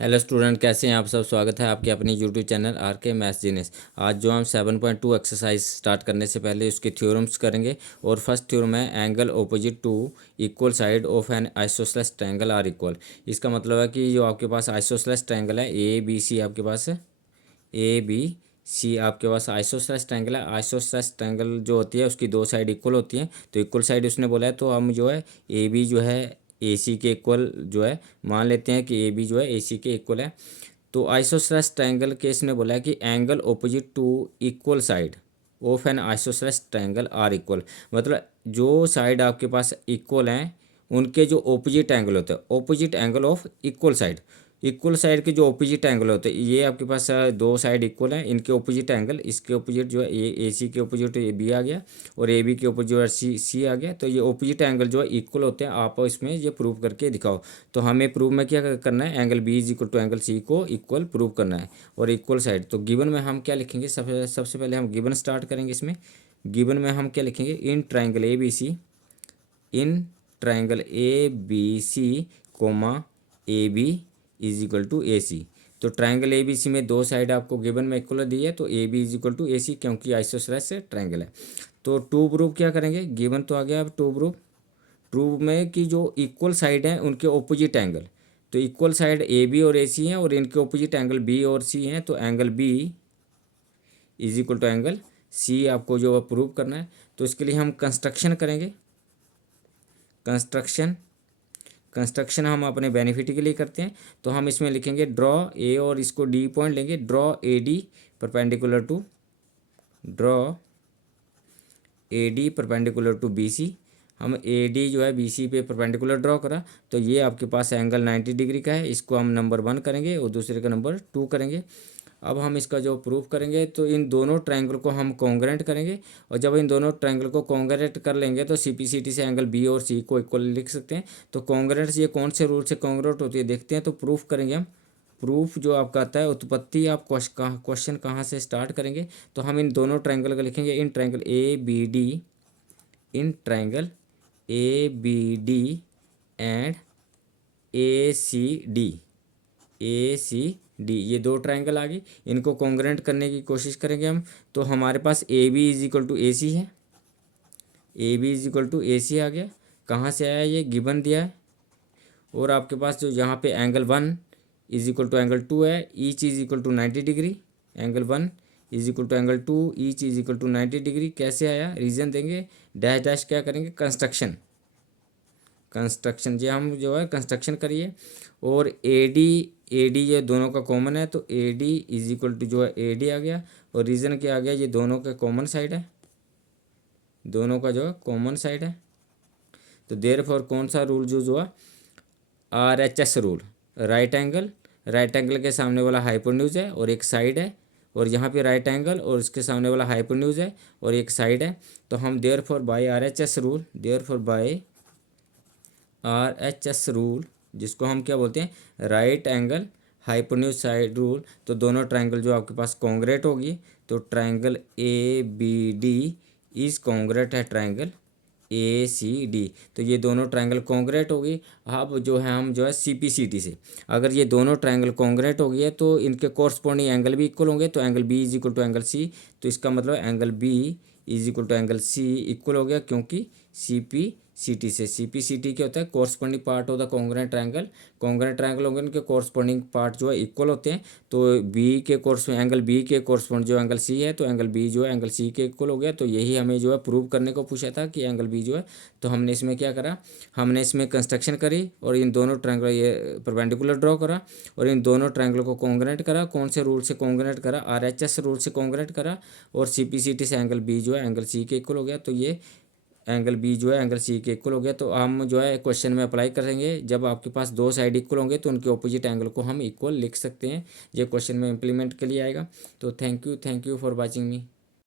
Hello student, कैसे हैं आप सब। स्वागत है आपके अपने यूट्यूब चैनल आर के मैथ्स जीनियस। आज जो हम 7.2 एक्सरसाइज स्टार्ट करने से पहले उसके थ्योरम्स करेंगे। और फर्स्ट थ्योरम है angle opposite to equal side of an isosceles triangle are equal. इसका मतलब है कि जो आपके पास आइसोसेलेस ट्रायंगल है ए बी सी, आपके पास है ए बी सी, आपके पास आइसोसेलेस ट्रायंगल है। आइसोसेलेस ट्रायंगल जो होती है उसकी दो साइड इक्वल होती हैं, तो इक्वल साइड उसने बोला है, तो हम जो है ए बी जो है ए सी के इक्वल जो है मान लेते हैं कि ए बी जो है ए सी के इक्वल है। तो आइसोसेलेस ट्रायंगल केस ने बोला है कि angle opposite to equal side of an isosceles triangle are equal. मतलब जो साइड आपके पास इक्वल हैं उनके जो ऑपोजिट एंगल होते हैं, opposite angle of equal side, equal side के जो ऑपोजिट एंगल होते हैं, ये आपके पास दो साइड इक्वल हैं, इनके ऑपोजिट एंगल, इसके ऑपोजिट जो है ए सी के ऑपोजिट ए बी आ गया और ए बी के ऑपोजिट जो है सी आ गया। तो ये ऑपोजिट एंगल जो है इक्वल होते हैं, आप इसमें ये प्रूव करके दिखाओ। तो हमें प्रूव में क्या करना है, angle B is equal to angle C को इक्वल प्रूव करना है और इक्वल साइड। तो गिवन में हम क्या लिखेंगे, सबसे पहले हम गिवन स्टार्ट करेंगे। इसमें गिवन में हम क्या लिखेंगे, in triangle A B C, in triangle A B C comma A B is equal to A C. तो ट्राइंगल ए बी सी में दो साइड आपको गिवन में इक्वल दी है, तो A B is equal to A C, क्योंकि isosceles triangle है। तो टू प्रूफ क्या करेंगे, गिवन तो आ गया, अब टू प्रूफ, प्रूफ में कि जो इक्वल साइड हैं उनके ऑपोजिट एंगल, तो इक्वल साइड ए बी और ए सी हैं और इनके ऑपोजिट एंगल बी और सी हैं, तो angle B is equal to angle C आपको जो प्रूव करना है। तो इसके लिए हम कंस्ट्रक्शन करेंगे। कंस्ट्रक्शन कंस्ट्रक्शन हम अपने बेनिफिट के लिए करते हैं। तो हम इसमें लिखेंगे ड्रॉ ए और इसको डी पॉइंट लेंगे, draw A D perpendicular to, draw A D perpendicular to B C. हम ए डी जो है बी सी पे परपेंडिकुलर ड्रॉ करा, तो ये आपके पास एंगल 90 डिग्री का है, इसको हम नंबर 1 करेंगे और दूसरे का नंबर 2 करेंगे। अब हम इसका जो प्रूफ करेंगे, तो इन दोनों ट्रायंगल को हम कॉन्ग्रेंट करेंगे और जब इन दोनों ट्रायंगल को कॉन्ग्रेंट कर लेंगे तो सी पी सी टी से एंगल बी और सी को इक्वल लिख सकते हैं। तो कॉन्ग्रेंट ये कौन से रूल से कॉन्ग्रेंट होती है देखते हैं। तो प्रूफ करेंगे हम, प्रूफ जो आपका आता है उत्पत्ति, आप क्वेश्चन कहाँ से स्टार्ट करेंगे। तो हम इन दोनों ट्रायंगल का लिखेंगे, in triangle A B D, in triangle A B D and A C D, A C D, ये दो ट्रायंगल आ गए, इनको कॉन्ग्रेंट करने की कोशिश करेंगे हम। तो हमारे पास A B is equal to A C है, A B is equal to A C आ गया। कहाँ से आया, ये गिवन दिया है। और आपके पास जो यहाँ पे angle 1 is equal to angle 2 है, each is equal to 90 degree, angle 1 is equal to angle 2, each is equal to 90 degree. कैसे आया, रीजन देंगे, डैश डैश क्या करेंगे, कंस्ट्रक्शन, कंस्ट्रक्शन ये हम जो है कंस्ट्रक्शन करिए। और ए डी ये दोनों का कॉमन है, तो A D is equal to जो है ए डी आ गया। और रीज़न क्या आ गया, ये दोनों का कॉमन साइड है, दोनों का जो है कॉमन साइड है। तो देयरफॉर कौन सा रूल जो हुआ, are H S rule, right angle, right angle के सामने वाला हाइपोटेन्यूज है और एक साइड है, और यहाँ पे राइट एंगल और इसके सामने वाला हाइपोटेन्यूज है और एक साइड है। तो हम therefore by R H S rule, therefore by R H S rule, जिसको हम क्या बोलते हैं, right angle hypotenuse side rule. तो दोनों ट्रायंगल जो आपके पास कॉन्ग्रेट होगी, तो triangle A B D is congruent है ट्रायंगल ए सी डी। तो ये दोनों ट्रायंगल कॉन्ग्रेट होगी। अब जो है हम जो है सी पी सी टी से, अगर ये दोनों ट्रायंगल कॉन्ग्रेट हो गई है तो इनके कोरस्पॉन्डिंग एंगल भी इक्वल होंगे। तो angle B is equal to angle C, तो इसका मतलब angle B is equal to angle C equal हो गया, क्योंकि सी पी सी टी से, सी पी सी टी क्या होता है, corresponding part of the congruent triangle. Congruent triangle होंगे, इनके कोरस्पॉन्डिंग पार्ट जो है इक्वल होते हैं। तो बी के कोर्स एंगल बी के कोरस्पॉन्ड जो एंगल सी है, तो एंगल बी जो है एंगल सी के इक्वल हो गया। तो यही हमें जो है प्रूव करने को पूछा था कि एंगल बी जो है। तो हमने इसमें क्या करा, हमने इसमें कंस्ट्रक्शन करी और इन दोनों ट्रायंगल ये परपेंडिकुलर ड्रॉ करा और इन दोनों ट्रायंगल को कॉन्ग्रेंट करा। कौन से रूल से कॉन्ग्रेंट करा, आर एच एस रूल से कॉन्ग्रेंट करा। और सी पी सी टी से एंगल बी जो है एंगल सी के इक्वल हो गया। तो ये एंगल बी जो है एंगल सी के इक्वल हो गया। तो हम जो है क्वेश्चन में अप्लाई करेंगे, जब आपके पास दो साइड इक्वल होंगे तो उनके ऑपोजिट एंगल को हम इक्वल लिख सकते हैं। ये क्वेश्चन में इंप्लीमेंट के लिए आएगा। तो thank you for watching me.